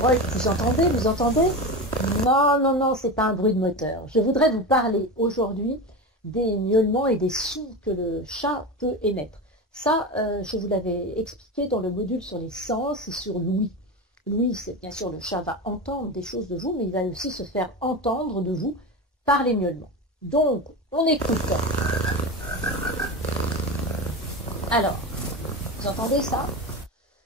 Oui, vous entendez, vous entendez? Non, non, non, c'est pas un bruit de moteur. Je voudrais vous parler aujourd'hui des miaulements et des sons que le chat peut émettre. Ça, je vous l'avais expliqué dans le module sur les sens et sur l'ouïe. L'ouïe, c'est bien sûr, le chat va entendre des choses de vous, mais il va aussi se faire entendre de vous par les miaulements. Donc, on écoute. Alors, vous entendez ça?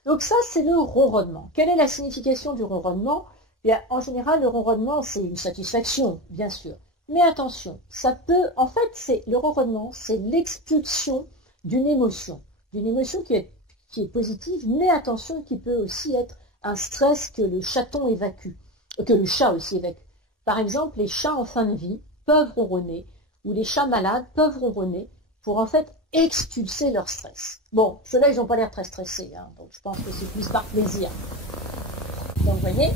Donc ça, c'est le ronronnement. Quelle est la signification du ronronnement? Bien, en général, le ronronnement, c'est une satisfaction, bien sûr. Mais attention, ça peut, en fait, le ronronnement, c'est l'expulsion d'une émotion qui est positive, mais attention, qui peut aussi être un stress que le chaton évacue, que le chat aussi évacue. Par exemple, les chats en fin de vie peuvent ronronner, ou les chats malades peuvent ronronner pour en fait expulser leur stress. Bon, ceux-là, ils n'ont pas l'air très stressés, hein, donc je pense que c'est plus par plaisir. Donc, vous voyez,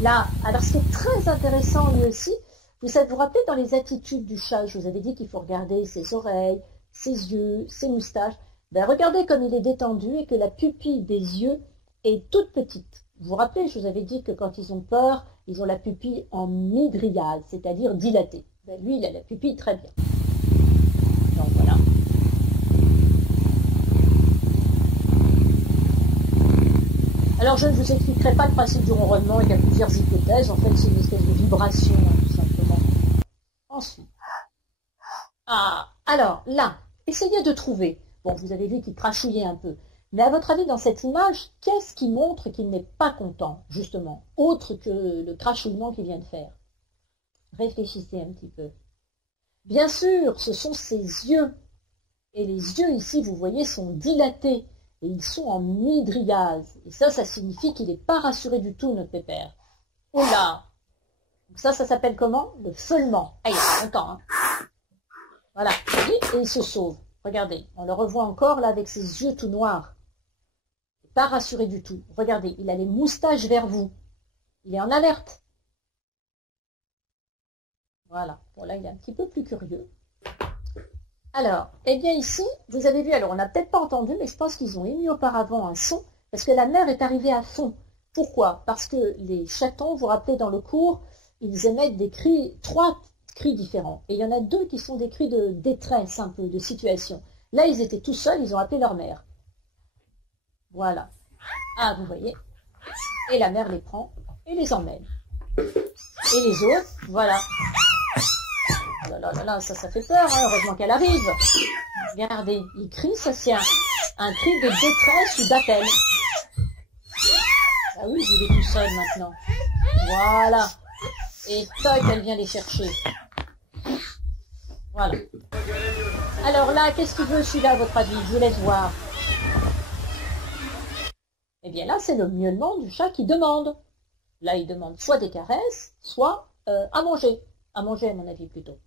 là, alors ce qui est très intéressant lui aussi, vous rappelez dans les attitudes du chat, je vous avais dit qu'il faut regarder ses oreilles, ses yeux, ses moustaches. Ben, regardez comme il est détendu et que la pupille des yeux est toute petite. Vous vous rappelez, je vous avais dit que quand ils ont peur, ils ont la pupille en mydriase, c'est-à-dire dilatée. Ben, lui, il a la pupille très bien. Donc voilà. Alors je ne vous expliquerai pas le principe du ronronnement, il y a plusieurs hypothèses. En fait, c'est une espèce de vibration, tout simplement. Ensuite. Ah, alors là, essayez de trouver. Bon, vous avez vu qu'il crachouillait un peu. Mais à votre avis, dans cette image, qu'est-ce qui montre qu'il n'est pas content, justement, autre que le crachouillement qu'il vient de faire? Réfléchissez un petit peu. Bien sûr, ce sont ses yeux. Et les yeux, ici, vous voyez, sont dilatés. Et ils sont en mydriase. Et ça signifie qu'il n'est pas rassuré du tout, notre pépère. Oh là! Ça s'appelle comment? Le feulement. Ah, il y a longtemps, hein. Voilà. Et il se sauve. Regardez, on le revoit encore là avec ses yeux tout noirs. Pas rassuré du tout. Regardez, il a les moustaches vers vous. Il est en alerte. Voilà. Bon, là, il est un petit peu plus curieux. Alors, eh bien ici, vous avez vu, alors on n'a peut-être pas entendu, mais je pense qu'ils ont émis auparavant un son, parce que la mère est arrivée à fond. Pourquoi? Parce que les chatons, vous vous rappelez dans le cours, ils émettent des cris, 3 cris différents. Et il y en a 2 qui sont des cris de détresse, un peu, de situation. Là, ils étaient tout seuls, ils ont appelé leur mère. Voilà. Ah, vous voyez. Et la mère les prend et les emmène. Et les autres, voilà. Oh là là là là, ça fait peur, hein, heureusement qu'elle arrive. Regardez, il crie, ça c'est un cri de détresse ou d'appel. Ah oui, il est tout seul maintenant. Voilà. Et toc, elle vient les chercher. Voilà. Alors là, qu'est-ce qu'il veut celui-là, à votre avis? Je vous laisse voir. Eh bien là, c'est le miaulement du chat qui demande. Là, il demande soit des caresses, soit à manger. À manger, à mon avis, plutôt.